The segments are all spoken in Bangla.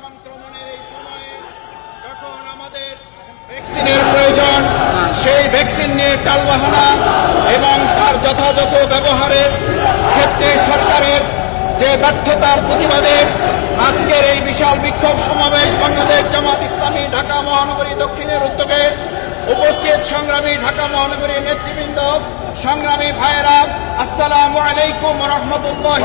সংক্রমণের এই সময়ে যখন আমাদের ভ্যাকসিনের প্রয়োজন, সেই ভ্যাকসিন নিয়ে টালবাহানা এবং তার যথাযথ ব্যবহারের ক্ষেত্রে সরকারের যে ব্যর্থতার প্রতিবাদে আজকের এই বিশাল বিক্ষোভ সমাবেশ বাংলাদেশ জামাত ইসলামী ঢাকা মহানগরী দক্ষিণের উদ্যোগে উপস্থিত সংগ্রামী ঢাকা মহানগরী নেতৃবৃন্দ, সংগ্রামী ভাইয়েরা, আসসালামু আলাইকুম রহমতুল্লাহ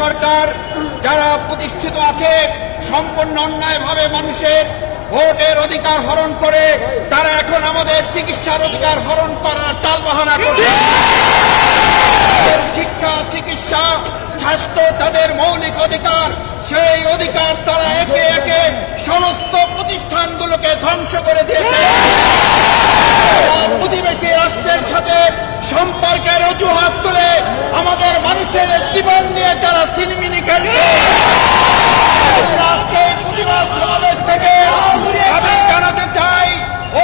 সরকার যারা প্রতিষ্ঠিত আছে, সম্পূর্ণ অন্যায়ভাবে মানুষের ভোটের অধিকার হরণ করে, তারা এখন আমাদের চিকিৎসার অধিকার হরণ করার টালবাহানা করছে। তাদের শিক্ষা, চিকিৎসা, স্বাস্থ্য তাদের মৌলিক অধিকার, সেই অধিকার তারা একে একে সমস্ত প্রতিষ্ঠানগুলোকে ধ্বংস করে দিয়েছে। প্রতিবেশী রাষ্ট্রের সাথে সম্পর্কের অজুহাত তুলে আমাদের মানুষের জীবন নিয়ে তারা সিনেমিনি খেলছে। আজকে প্রতিবাদ সমাবেশ থেকে জানাতে চাই,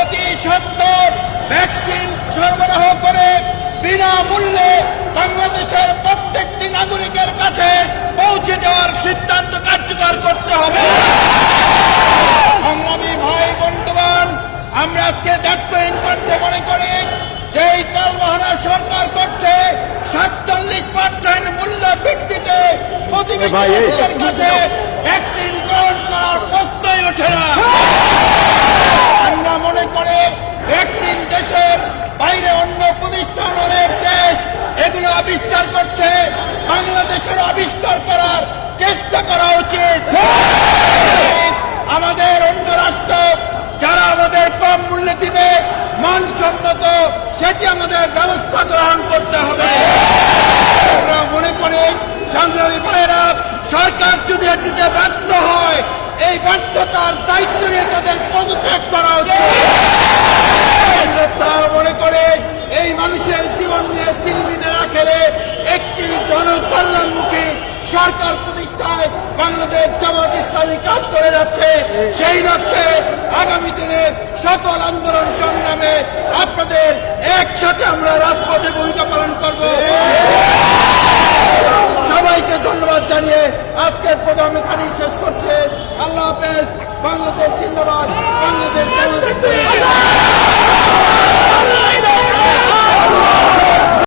অতি সত্তর ভ্যাকসিন সরবরাহ করে বিনামূল্যে বাংলাদেশের প্রত্যেকটি নাগরিকের কাছে পৌঁছে দেওয়ার সিদ্ধান্ত কার্যকর করতে হবে। সংগ্রামী ভাই বন্ধুগণ, আমরা আজকে দায়িত্বহীন করতে মনে করি যে এই তালবাহানা সরকার করছে সাতচল্লিশ পার্সেন্ট মূল্য ভিত্তিতে প্রতিবেশী কাছে ভ্যাকসিন গ্রহণ করার প্রশ্নই ওঠে না। আমরা মনে করে ভ্যাকসিন দেশের বাইরে অন্য প্রতিষ্ঠান অনেক দেশ এগুলো আবিষ্কার করছে বাংলাদেশের আবিষ্কার করার চেষ্টা করা উচিত। আমাদের অন্য রাষ্ট্র যারা আমাদের মূল্যে দিবে, মানসম্মত, সেটি আমাদের ব্যবস্থা গ্রহণ করতে হবে। আমরা মনে করি, সংগ্রামী ভাইয়েরা, সরকার যদি এটিতে ব্যর্থ হয়, এই ব্যর্থতার দায়িত্ব নিয়ে তাদের পদত্যাগ করা উচিত। তার মনে করে, এই মানুষের জীবন নিয়ে সিলমিনে রাখেলে একটি জনকল্যাণমুখী সরকার প্রতিষ্ঠায় বাংলাদেশ জামাত ইসলামী কাজ করে যাচ্ছে। সেই লক্ষ্যে আগামী দিনে সকল আন্দোলন সংগ্রামে আপনাদের একসাথে আমরা রাজপথে ভূমিকা পালন করব। সবাইকে ধন্যবাদ জানিয়ে আজকের প্রোগ্রাম এখানেই শেষ করছে। আল্লাহ হাফেজ। বাংলাদেশ জিন্দাবাদ। বাংলাদেশ